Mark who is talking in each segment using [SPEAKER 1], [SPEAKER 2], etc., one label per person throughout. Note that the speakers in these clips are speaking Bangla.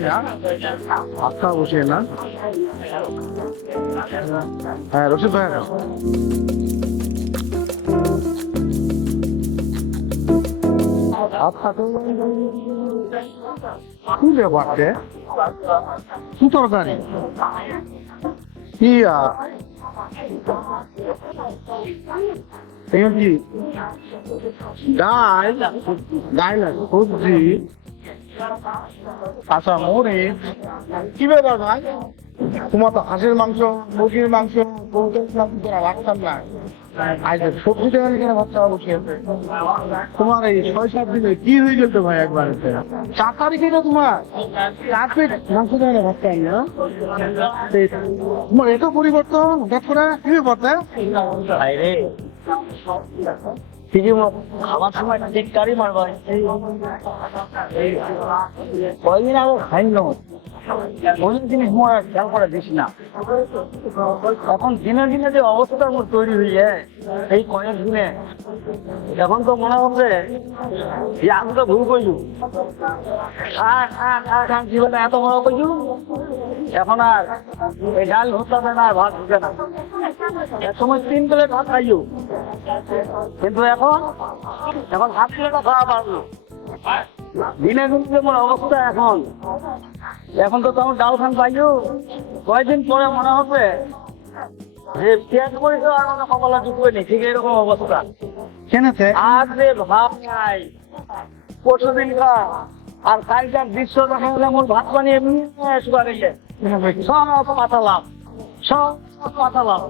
[SPEAKER 1] ভাই না? হ্যাঁ রশিদ ভাই আচ্ছা তো কি ব্যাপারটা কি তরকারি? কি ডাল ডাল সবজি আচ্ছা মরিচ কি ব্যাপার ভাই? তোমার তো হাঁসের মাংস, মুরগির মাংস রাখতাম না। তোমার এই ছয় সাত কি হয়ে গেল ভাই একবার না তোমার? এত পরিবর্তন হঠাৎ করে কি ব্যাপারটা
[SPEAKER 2] খাবার সময় ঠিক গাড়ি মারবা কয়দিন আগে খাই না অনেক জিনিস খেয়াল করে দিস না। এখন দিনে দিনে যে অবস্থা আমার তৈরি হয়ে যায় এই কয়েক দিনে, এখন তো মনে হচ্ছে আমি তো ভুল খা খা জীবনে এত বড় করলু এখন আর এই ডাল ভর্তাতে না আর ভাত ঢুকে না। এক সময় তিন প্লেট ভাত খাইও কিন্তু এখন এখন হাত খাওয়া পারল দিনে দিনে যেমন অবস্থা এখন। এখন তো তেমন ডাল খান পাইও কয়েকদিন পরে মনে হবে যে মরিচ আর মানে কপালা ঢুকবে নি ঠিক এরকম অবস্থা
[SPEAKER 1] কেনেছে
[SPEAKER 2] আর যে ভাত খাই পরশু আর কালকার দৃশ্য দেখা গেলে মোর ভাত পানি এমনি গেছে। সব পাতালাম সব পাতালাম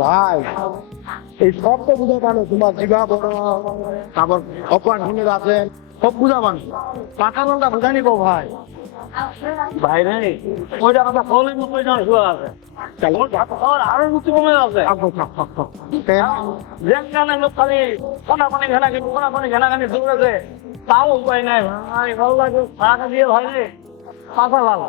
[SPEAKER 1] ভাই এই সব তো বুঝা পানো তোমার জিভা বড় তারপর অপার হিনের আছে সব বুঝা পানো পাকা নলটা বুঝা নিবো ভাই।
[SPEAKER 2] ভাই বাইরে ওইটা কথা ফলের মতো না সুগার আছে। আরও রুচি কমে আছে।
[SPEAKER 1] কেন?
[SPEAKER 2] যেখানে লোক খালি কোনা? পানি ঘেনাঘি কোনা পানি ঘেনাঘানি দৌড়েছে। তাও উপায় নাই ভাই ভালো লাগে দিয়ে ভাই রে। পাতা ভালো।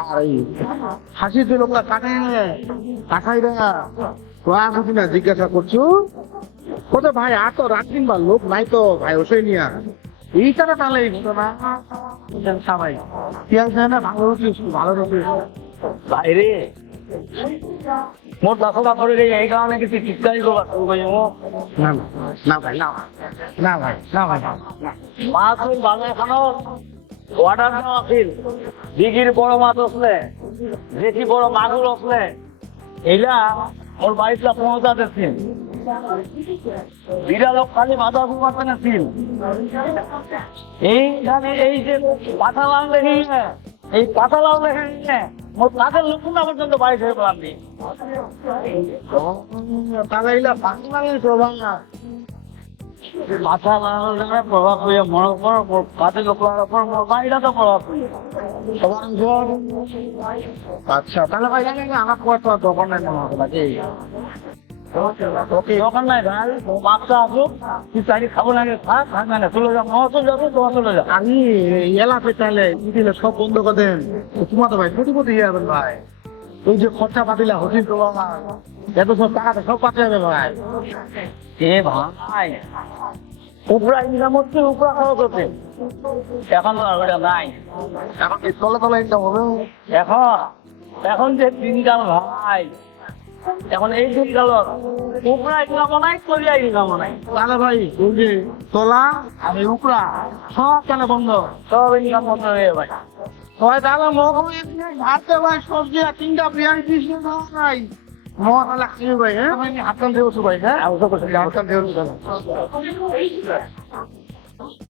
[SPEAKER 1] আর
[SPEAKER 2] এই
[SPEAKER 1] হাসির যে লোকরা কাটাই না কাটাই না প্রয়াস হতি না জিজ্ঞাসা করছ? কোথা ভাই আর তো রাত দিন বা লোক নাই তো ভাই ওসই নিয়া। এইটা তো তাহলে এই ঘটনা। সবাই? পেঁয়াজ দেয় না ভালো রুটি ভালো রুটি
[SPEAKER 2] বাইরে মোট লাখা করে রে এই কারণে কিছু চিৎকারি করবা শুরু করে
[SPEAKER 1] না না, না ভাই না। না ভাই না ভাই। না
[SPEAKER 2] মাছ বাজার খানো? দেওয়া আছিল দিঘির বড় মাছ আসলে বেশি বড় মাগুর আসলে। এইলা ওর বাড়িতে পৌঁছা দিচ্ছিল বিড়ালক খালি বাধা ঘুমাতে না ছিল এইখানে এই যে পাতা লাল দেখি এই পাতা লাল দেখে মোট লাখের লোক না পর্যন্ত বাড়ি থেকে পেলাম নি
[SPEAKER 1] তাহলে প্রভাব
[SPEAKER 2] মাথা লাগালে প্রভাব হয়ে মনে করো পাতে ওপর মোর বাড়িটা তো প্রভাব হয়ে
[SPEAKER 1] সবার জ্বর আচ্ছা তাহলে ভাই জানেন না আমার কত দোকানে নেওয়া হবে নাকি?
[SPEAKER 2] ওকে। দোকান নাই ভাই মাছটা আসুক তুই চাইলে খাব লাগে থাক থাক না চলে যাও চলে যাব তোমার চলে যাও।
[SPEAKER 1] আমি এলাপে তাহলে সব বন্ধ করে দেন। তোমার তো ভাই কোটি কোটি যাবেন ভাই। ওই যে খরচা পাতিলা হঠিন তো এত সব টাকাটা সব পাতে যাবে ভাই।
[SPEAKER 2] এ ভাই? উপরা ইনকাম হচ্ছে, উপরা খরচ হচ্ছে। এখন ওটা নাই।
[SPEAKER 1] এখন তলে তলে ইনকাম হবে?
[SPEAKER 2] এখন এখন যে দিনকাল ভাই, এখন এই দিনকাল উপরা ইনকাম নাই করিয়া ইনকাম নাই।
[SPEAKER 1] তাহলে ভাই, ওই যে তলা এই উপরা, সব তাহলে বন্ধ,
[SPEAKER 2] সব ইনকাম বন্ধ হয়ে ভাই।
[SPEAKER 1] ভাই তাহলে মগু ভাতে ভাই সবজি আর তিনটা বিরিয়ানি পিস খাওয়া নাই। মগ তাহলে খাই ভাই হ্যাঁ? হাতকান দেবো ভাই হ্যাঁ হাতকান দেবো